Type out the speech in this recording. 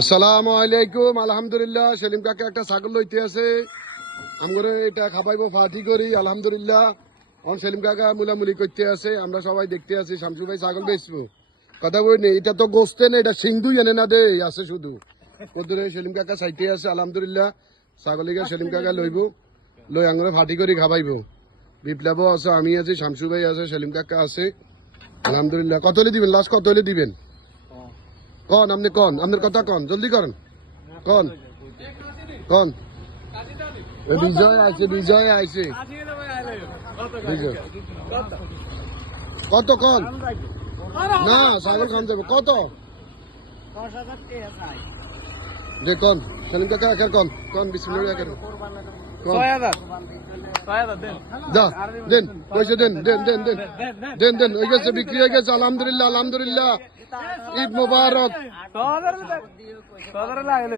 আসসালামু আলাইকুম। আলহামদুলিল্লাহ সেলিম কাকা একটা ছাগল লইতে আছে, আমরা এটা খাবাইবো পার্টি করি। আলহামদুলিল্লাহ সেলিম কাকা মুলামুলি করতে আছে, আমরা সবাই দেখতে আছি। শামসু ভাই ছাগল বেচবো, কথা বই নেই। এটা তো গোস্তে নেই, এটা সিংদুই এনে না দে আছে শুধু ওদের। সেলিম কাকা চাইতে আছে আলহামদুলিল্লাহ। ছাগলিকা সেলিম কাকা লইব, লই আমরা ফাটি করি খাবাইবো। বিপ্লবও আছে, আমি আছি, শামসু ভাই আছে, সেলিম কাকা আছে। আলহামদুলিল্লাহ। কত হলে দিবেন? লাস্ট কত হলে দিবেন? কন আপনি, কন আপনার কথা, কন জলদি করেন, কন কন। বিজয় আছে, বিজয় আছে, বিজয় কত কন? না ছাগল খান যাবো কত? যে কন সেলিম কাকা একের কন, কন বিসমিল্লাহ একের দেন, পয়সা দেন, দেন দেন দেন দেন দেন। হয়ে গেছে, বিক্রি হয়ে গেছে। আলহামদুলিল্লাহ, আলহামদুলিল্লাহ। ঈদ মোবারক।